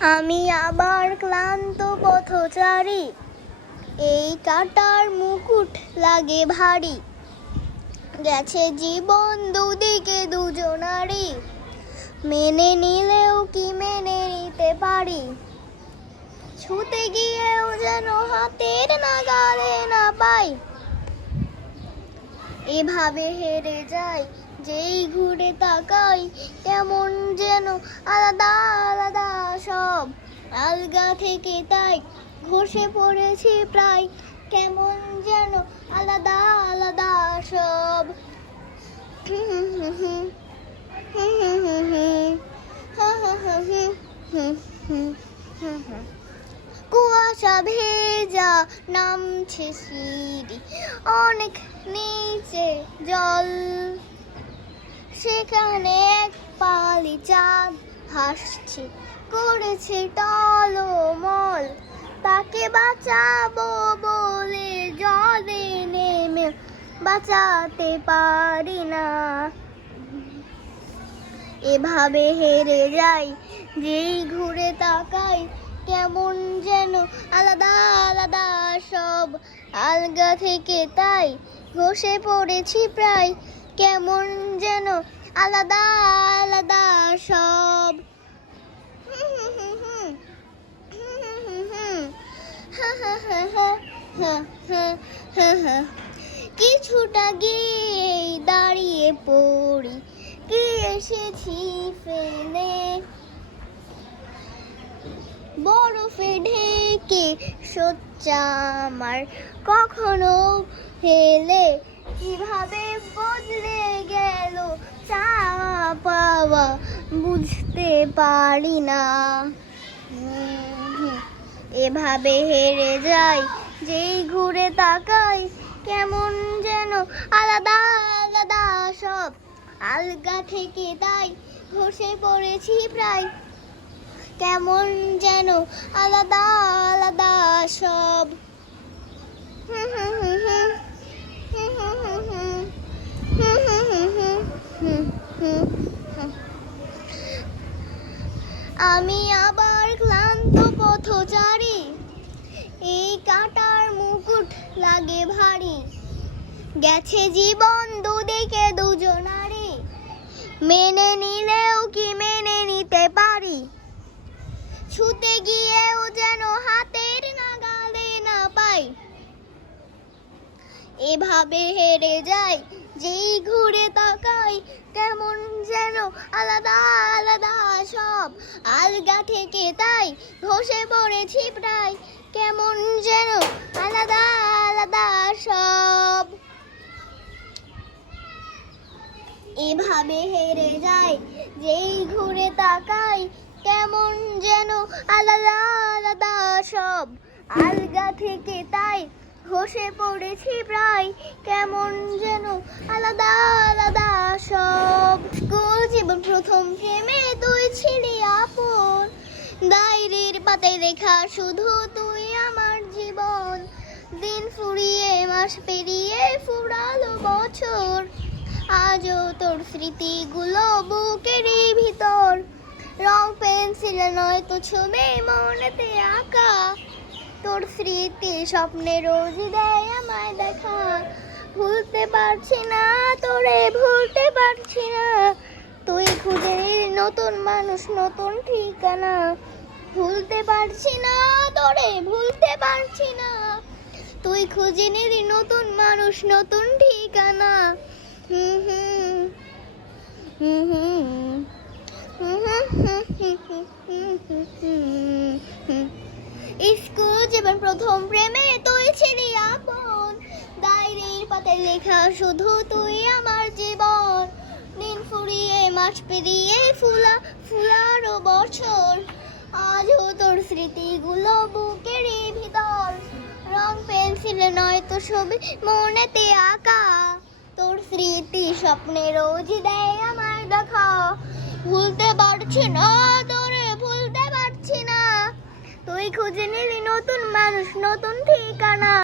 আমি আবার ক্লান্ত পথচারী, এই কাটার মুকুট লাগে ভারী। গেছে জীবন দুদিকে দুজনারই, মেনে নিলেও কি মেনে নিতে পারি? ছুতে গিয়েও যেন হাতের নাগালে না পাই। এভাবে হেরে যাই, যেই ঘুরে তাকাই কেমন যেন আলাদা আলাদা সব। আলগা থেকে তাই ঘষে পড়েছি প্রায়, কেমন যেন আলাদা আলাদা সব। কুয়াশা ভেজা নামছে সিঁড়ি, অনেক নিচে জল। সেখানে এক পালি চাঁদ হাসছে, করেছে টলমল। তাকে বাঁচাবো বলে জলে নেমে বাঁচাতে পারি না। এভাবে হেরে যাই, যেই ঘুরে তাকাই কেমন যেন আলাদা আলাদা সব। আলগা থেকে তাই ঘষে পড়েছি প্রায়, কেমন যেন আলাদা আলাদা সব। কিছুটা গিয়েই দাঁড়িয়ে পড়ি, কি এসেছি ফেলে। বরফে ঢেকে সোচ্চা আমার কখনো হেলে, কিভাবে বদলে গেল চাওয়া পাওয়া বুঝতে পারি না। এভাবে হেরে যাই, যেই ঘুরে তাকাই কেমন যেন আলাদা আলাদা সব। আলগা থেকে তাই ঘষে পড়েছি প্রায়, কেমন যেন আলাদা আলাদা সব। আমি আবার ক্লান্ত পথচারী, এই কাটার মুকুট লাগে ভারী। গেছে জীবন দুদিকে দুজনারই, মেনে নিলেও কি মেনে নিতে পারি? ছুতে গিয়েও যেন হাতের নাগালে না পাই। এভাবে হেরে যাই, যেই ঘুরে তাকাই কেমন যেন আলাদা আলাদা সব। আলগা থেকে তাই ঘষে পড়েছি প্রায়, কেমন যেন আলাদা আলাদা সব। এভাবে হেরে যাই, যেই ঘুরে তাকাই কেমন যেন আলাদা আলাদা সব। আলগা থেকে তাই ঘষে পড়েছি প্রায়, কেমন যেন আলাদা আলাদা সব। স্কুল জীবন প্রথম প্রেমে তুই ছিলি আপন, ডায়েরির পাতায় লেখা শুধু তুই আমার জীবন। দিন ফুরিয়ে মাস পেরিয়ে ফুরালো বছর, আজও তোর স্মৃতিগুলো বুকেরই ভিতর। রং পেন্সিলে নয় তো ছবি মনেতে আঁকা, তোর স্মৃতি স্বপ্নে রোজ দেয় আমায় দেখা। ভুলতে পারছি না তোরে, ভুলতে পারছি না। তুই খুঁজে নতুন মানুষ, নতুন ঠিকানা। ভুলতে পারছি না তোরে, ভুলতে পারছি না। তুই খুঁজে নিলি নতুন মানুষ, নতুন ঠিকানা। স্কুল জীবন প্রথম প্রেমে তুই ছিলি আপন, ডায়েরির পাতায় লেখা শুধু তুই আমার জীবন। দিন ফুরিয়ে মাস পেরিয়ে ফুলারো বছর, আজও তোর স্মৃতিগুলো বুকেরই ভিতর। রং পেন্সিলে নয় তো ছবি মনেতে আঁকা, তোর স্মৃতি স্বপ্নে রোজ দেয় আমায় দেখা। ভুলতে পারছি না তোরে, ভুলতে পারছি না। তুই খুঁজে নিলি নতুন মানুষ, নতুন ঠিকানা।